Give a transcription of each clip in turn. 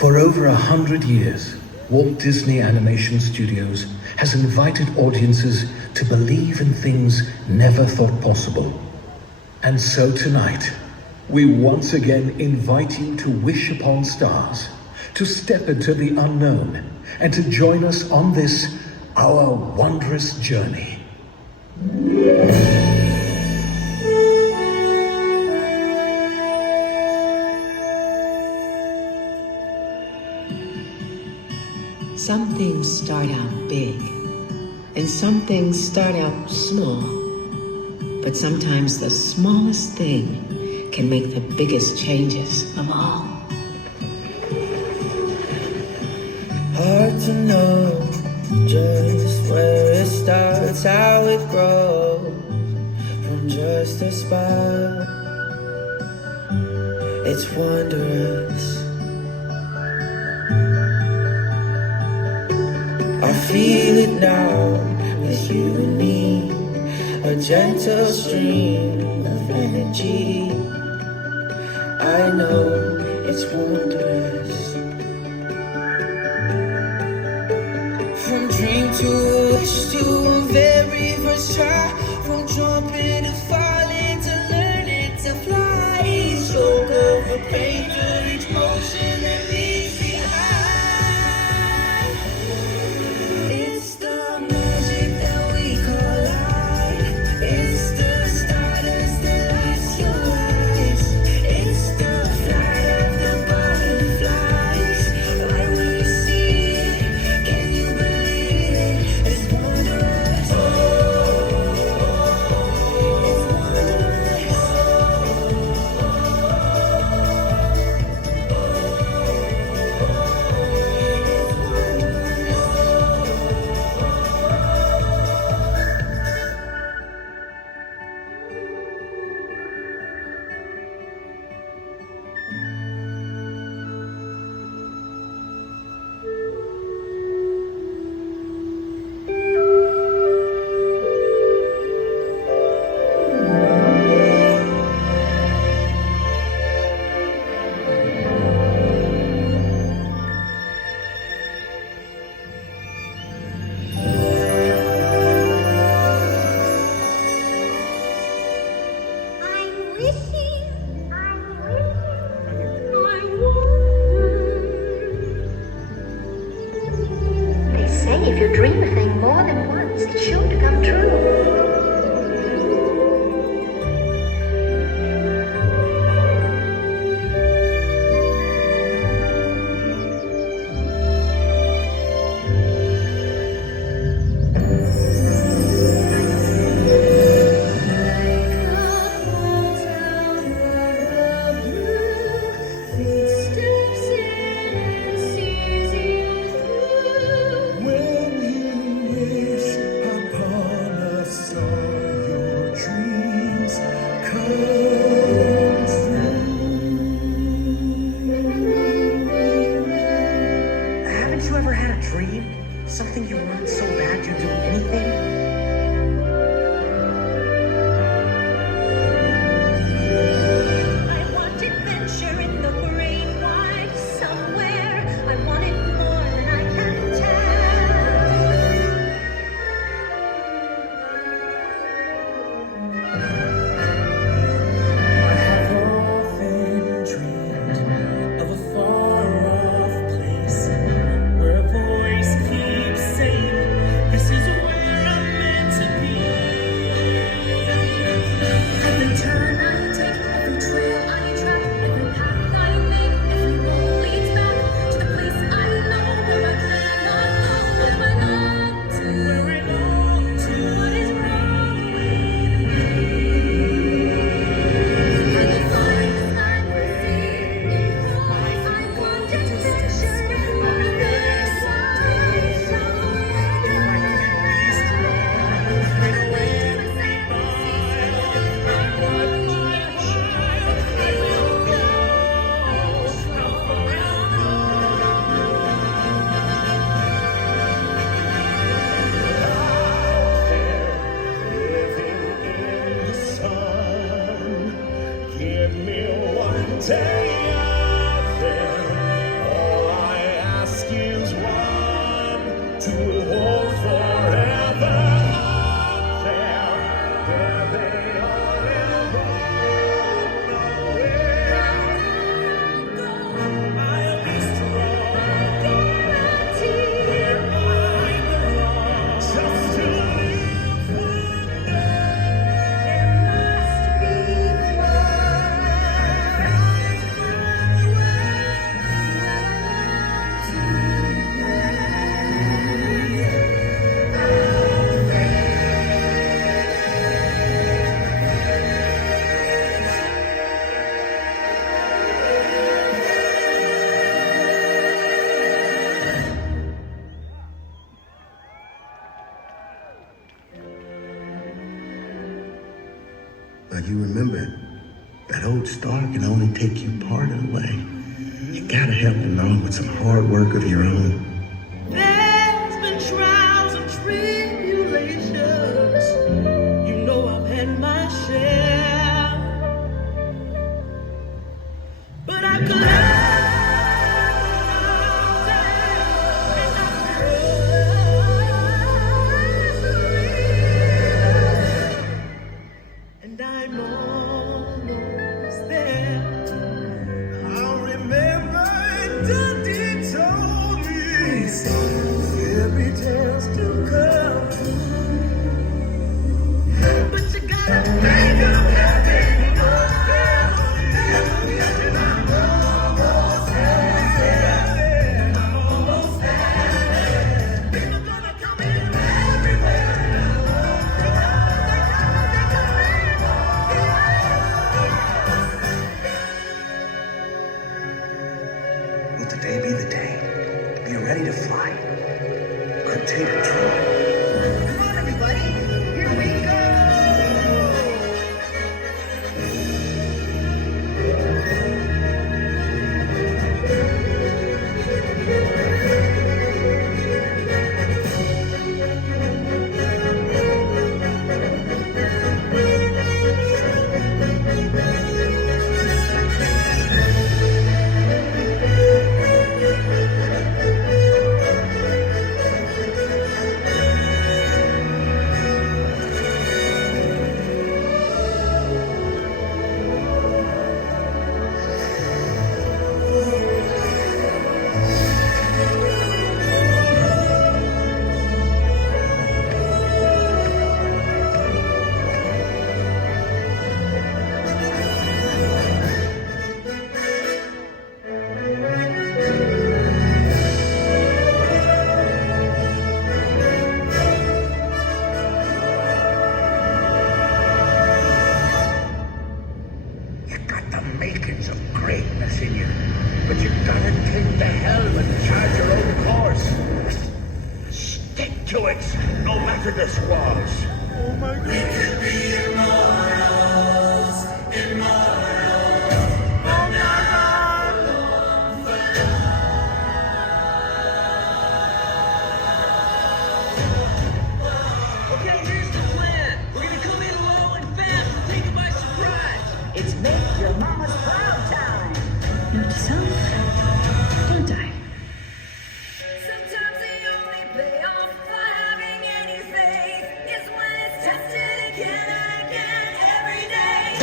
For over 100 years, Walt Disney Animation Studios has invited audiences to believe in things never thought possible. And so tonight, we once again invite you to wish upon stars, to step into the unknown, and to join us on this, our wondrous journey. Some things start out big, and some things start out small. But sometimes the smallest thing can make the biggest changes of all. Hard to know just where it starts, how it grows from just a spark. It's wondrous. I feel it now with you and me, a gentle stream of energy. I know it's wondrous. From dream to wish to a very first try, from jumping to falling to learning to fly. Stroke over pain to each motion that leaves behind. It's the magic that we call life. It's the stardust that lights your eyes. It's the flight of the butterflies. When we see it, can you believe it? It's wondrous. They say if you dream a thing more than once, it's sure to come true. When you wish upon a star, your dreams come true. Haven't you ever had a dream? Something you wanted so bad you'd do anything? I want adventure in the great wide somewhere. I want it more than I can I have often dreamed of a far-off place where a voice keeps saying, "This is where I'm meant to be." Every turn I take, every trail I track, every path I make, every road leads back to the place I know where I cannot go, where I long to. What is wrong with me? And the forest I will see, because I want adventure on this side. So Living in the sun, give me one day out there. Oh, But you remember, that old star can only take you part of the way. You gotta help along with some hard work of your own. There's been trials and tribulations. You know I've had my share. But I could and I'm almost there. I remember Dundee told me fairy tales do come true, but you gotta make them happen. And I'm almost there. I'm almost there. People gonna come in everywhere. Will today be the day? Be ready to fly. Could take a try. Come on, everybody. Here we go. You got the makings of greatness in you, but you gotta take the helm and charge your own course. Stick to it, no matter the squalls. Oh my God. Okay, here's the plan. We're gonna come in low and fast and take it by surprise. It's make your mama's proud time. Note to self, don't die. Sometimes the only payoff for having any faith is when it's tested again and again every day.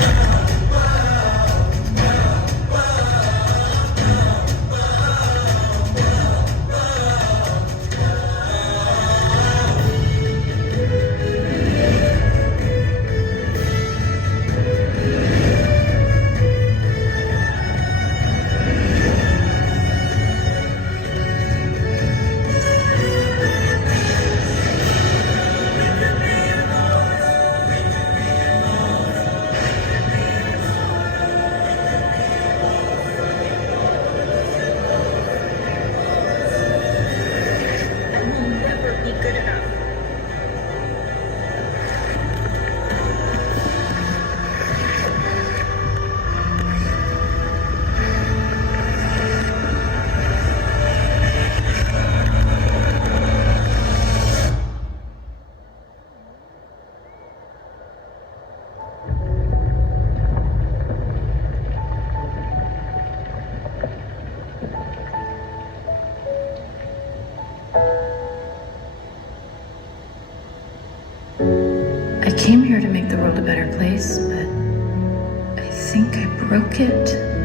And we'll never be good enough. I came here to make the world a better place, but I think I broke it.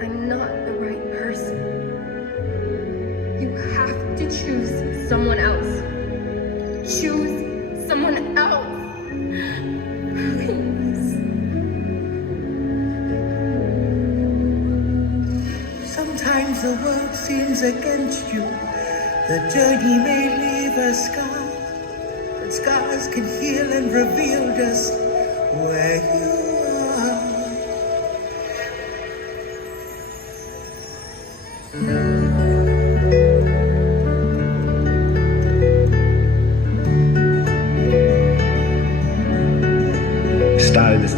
I'm not the right person. You have to choose someone else. Choose someone else. Please. Sometimes the world seems against you. The journey may leave a scar, but scars can heal and reveal just where you are.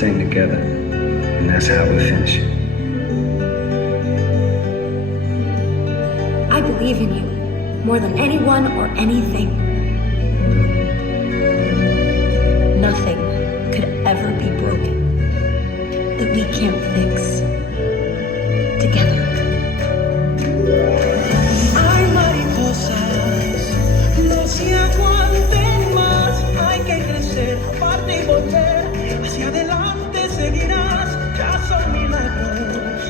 thing together, and that's how we finish it. I believe in you more than anyone or anything. Nothing could ever be broken that we can't fix together. Hay mariposas, no se aguanten más. Hay que crecer, aparte y volver. Hacia adelante seguirás, ya son milagros.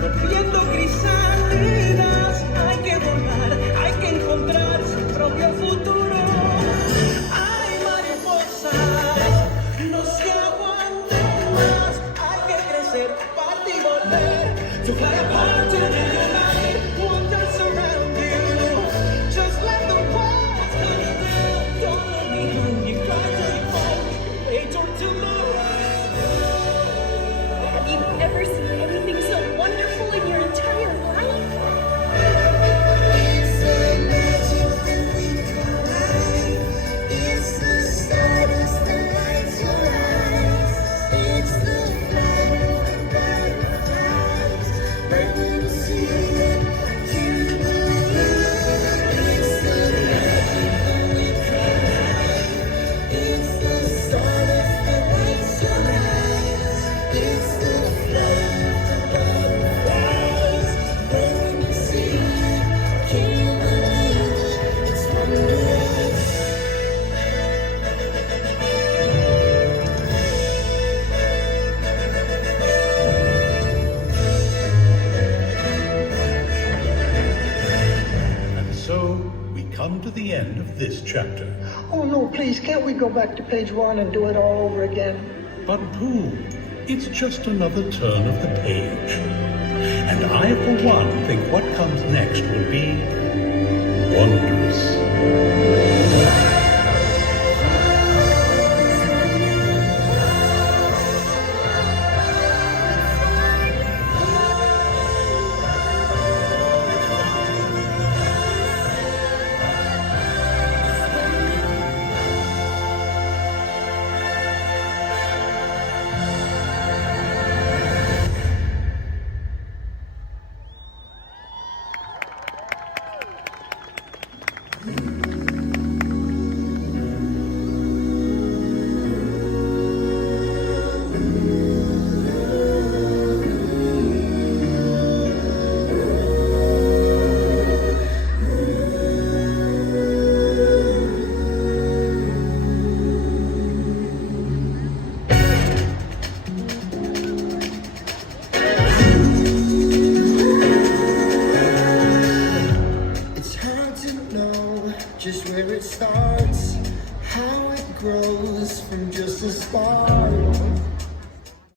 Rompiendo crisálidas, hay que volar, hay que encontrar su propio futuro. Hay mariposas, no se aguanten más. Hay que crecer, aparte y volver. To fly apart to the night, wonders surround you. Just let the walls come down. Don't look behind you, try to fall. They turn to the right. Have you ever seen anything so wonderful in your entire life? It's the magic that we call life. It's the stardust that lights your eyes. It's the flight of the butterflies. Burning to see it, can you believe? It's the magic that we call life. It's the stardust that lights your eyes. It's the flight of the butterflies. Burning to see it, can you believe? It's wondrous. And so we come to the end of this chapter. Oh no, please, can't we go back to page 1 and do it all over again? But Pooh, it's just another turn of the page. And I, for one, think what comes next will be wondrous. It's hard to know just where it starts, how it grows from just a spark.